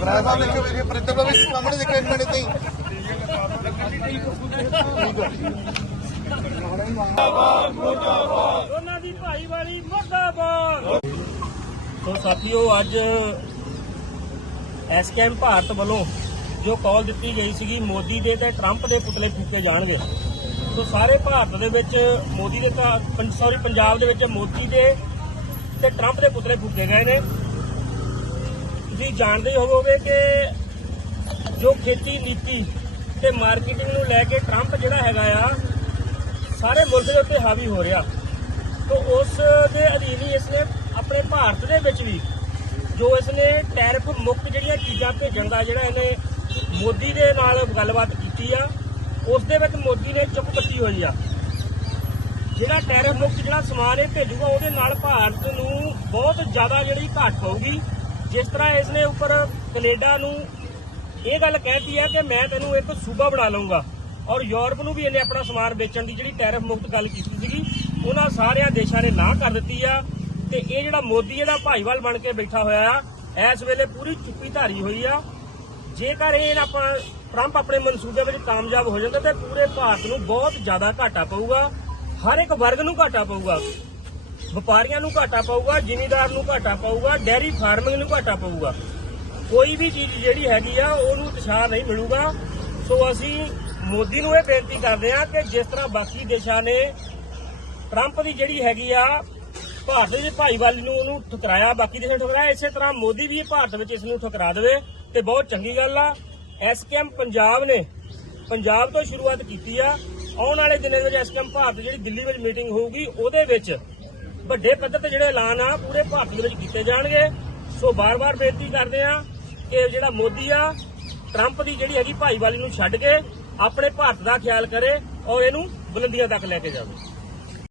ਬਰਾਬਰ ਦੇਖੋ ਮੇਰੇ ਪ੍ਰਿੰਸੀਪਲ ਵੀ ਸਾਹਮਣੇ ਦੇਖੋ ਇੱਕ ਮਿੰਟ ਤੇ ਦੋਨਾਂ ਦੀ ਭਾਈਵਾਲੀ ਮਰਦਾਬਾਦ। ਸੋ ਸਾਥੀਓ ਅੱਜ ਐਸਕੇਐਮ ਭਾਰਤ ਵੱਲੋਂ ਜੋ ਕਾਲ ਦਿੱਤੀ ਗਈ ਸੀਗੀ ਮੋਦੀ ਦੇ ਤੇ ਟਰੰਪ ਦੇ ਪੁਤਲੇ ਫੂਕੇ ਜਾਣਗੇ। ਸੋ ਸਾਰੇ ਭਾਰਤ ਦੇ ਵਿੱਚ ਮੋਦੀ ਦੇ ਤਾਂ ਸੌਰੀ ਪੰਜਾਬ ਦੇ ਵਿੱਚ ਮੋਦੀ ਦੇ ਤੇ ਟਰੰਪ ਦੇ ਪੁਤਲੇ ਫੂਕੇ ਗਏ ਨੇ। ਤੁਸੀਂ ਜਾਣਦੇ ਹੋਵੋਗੇ ਕਿ ਜੋ ਖੇਤੀ ਨੀਤੀ ਤੇ ਮਾਰਕੀਟਿੰਗ ਨੂੰ ਲੈ ਕੇ ਟਰੰਪ ਜਿਹੜਾ ਹੈਗਾ ਆ, ਸਾਰੇ ਮੁਲਕ ਦੇ ਉੱਤੇ ਹਾਵੀ ਹੋ ਰਿਹਾ। ਤੋ ਉਸ ਦੇ ਅਧੀਨ ਹੀ ਇਸਨੇ ਆਪਣੇ ਭਾਰਤ ਦੇ ਵਿੱਚ ਵੀ ਜੋ ਇਸਨੇ ਟੈਰਿਫ ਮੁਕਤ ਜਿਹੜੀਆਂ ਚੀਜ਼ਾਂ ਭੇਜਣ ਦਾ ਜਿਹੜਾ ਇਹਨੇ ਮੋਦੀ ਦੇ ਨਾਲ ਗੱਲਬਾਤ ਕੀਤੀ ਆ, ਉਸ ਦੇ ਵਿੱਚ ਮੋਦੀ ਨੇ ਚੁੱਪ ਕੱਟੀ ਹੋਈ ਆ। ਜਿਹੜਾ ਟੈਰਿਫ ਮੁਕਤ ਜਿਹੜਾ ਸਮਾਨ ਇਹ ਭੇਜੂਗਾ, ਉਹਦੇ ਨਾਲ ਭਾਰਤ ਨੂੰ ਬਹੁਤ ਜ਼ਿਆਦਾ ਜਿਹੜੀ ਘਾਟ ਪਊਗੀ ਜਿਸ ਤਰ੍ਹਾਂ ਇਸ ਨੇ ਉੱਪਰ ਕੈਨੇਡਾ ਨੂੰ ਇਹ ਗੱਲ ਕਹਿਤੀ ਹੈ ਕਿ ਮੈਂ ਤੈਨੂੰ ਇੱਕ ਸੂਬਾ ਬਣਾ ਲਵਾਂਗਾ ਔਰ ਯੂਰਪ ਨੂੰ ਵੀ ਇਹਨੇ ਆਪਣਾ ਸਮਾਨ ਵੇਚਣ ਦੀ ਜਿਹੜੀ ਟੈਰਿਫ ਮੁਕਤ ਗੱਲ ਕੀਤੀ ਸੀਗੀ, ਉਹਨਾਂ ਸਾਰਿਆਂ ਦੇਸ਼ਾਂ ਨੇ ਨਾ ਕਰ ਦਿੱਤੀ ਆ। ਤੇ ਇਹ ਜਿਹੜਾ ਮੋਦੀ, ਇਹਦਾ ਭਾਈਵਾਲ ਬਣ ਕੇ ਬੈਠਾ ਹੋਇਆ ਆ, ਇਸ ਵੇਲੇ ਪੂਰੀ ਚੁੱਪੀ ਧਾਰੀ ਹੋਈ ਆ। ਜੇਕਰ ਇਹ ਆਪਾਂ ਟਰੰਪ ਆਪਣੇ ਮਨਸੂਬੇ ਵਿੱਚ ਕਾਮਯਾਬ ਹੋ ਜਾਂਦਾ, ਤੇ ਪੂਰੇ ਭਾਰਤ ਨੂੰ ਬਹੁਤ ਜ਼ਿਆਦਾ ਘਾਟਾ ਪਊਗਾ। ਹਰ ਇੱਕ ਵਰਗ ਨੂੰ ਘਾਟਾ ਪਊਗਾ। ਵਪਾਰੀਆਂ ਨੂੰ ਘਾਟਾ ਪਊਗਾ, ਜ਼ਿਮੀਦਾਰ ਨੂੰ ਘਾਟਾ ਪਊਗਾ, ਡੈਰੀ ਫਾਰਮਿੰਗ ਨੂੰ ਘਾਟਾ ਪਊਗਾ। ਕੋਈ ਵੀ ਚੀਜ਼ ਜਿਹੜੀ ਹੈਗੀ ਆ, ਉਹਨੂੰ ਉਤਸ਼ਾਹ ਨਹੀਂ ਮਿਲੂਗਾ। ਸੋ ਅਸੀਂ ਮੋਦੀ ਨੂੰ ਇਹ ਬੇਨਤੀ ਕਰਦੇ ਆ ਕਿ ਜਿਸ ਤਰ੍ਹਾਂ ਬਾਕੀ ਦੇਸ਼ਾਂ ਨੇ ਟਰੰਪ ਦੀ ਜਿਹੜੀ ਹੈਗੀ ਆ, ਭਾਰਤ ਦੇ ਭਾਈਵਾਲੀ ਨੂੰ ਉਹਨੂੰ ਠੁਕਰਾਇਆ, ਬਾਕੀ ਦੇਸ਼ਾਂ ਨੂੰ ਠੁਕਰਾਇਆ, ਇਸੇ ਤਰ੍ਹਾਂ ਮੋਦੀ ਵੀ ਭਾਰਤ ਵਿੱਚ ਇਸ ਨੂੰ ਠੁਕਰਾ ਦੇਵੇ, ਤੇ ਬਹੁਤ ਚੰਗੀ ਗੱਲ ਆ। ਐਸਕੇਐਮ ਪੰਜਾਬ ਨੇ ਪੰਜਾਬ ਤੋਂ ਸ਼ੁਰੂਆਤ ਕੀਤੀ ਆ। ਆਉਣ ਵਾਲੇ ਦਿਨਾਂ ਦੇ ਵਿੱਚ ਐਸਕੇਐਮ ਭਾਰਤ ਜਿਹੜੀ ਦਿੱਲੀ ਵਿੱਚ ਮੀਟਿੰਗ ਹੋਊਗੀ, ਉਹਦੇ ਵਿੱਚ ਵੱਡੇ ਪੱਧਰ ਤੇ ਜਿਹੜੇ ਐਲਾਨ ਆ, ਪੂਰੇ ਭਾਰਤ ਦੇ ਵਿੱਚ ਕੀਤੇ ਜਾਣਗੇ। ਸੋ ਬਾਰ-ਬਾਰ ਬੇਨਤੀ ਕਰਦੇ ਆ ਕਿ ਜਿਹੜਾ ਮੋਦੀ ਆ ਟਰੰਪ ਦੀ ਜਿਹੜੀ ਹੈਗੀ ਭਾਈਵਾਲੀ ਨੂੰ ਛੱਡ ਕੇ ਆਪਣੇ ਭਾਰਤ ਦਾ ਖਿਆਲ ਕਰੇ ਔਰ ਇਹਨੂੰ ਬੁਲੰਦੀਆਂ ਤੱਕ ਲੈ ਕੇ ਜਾਵੇ।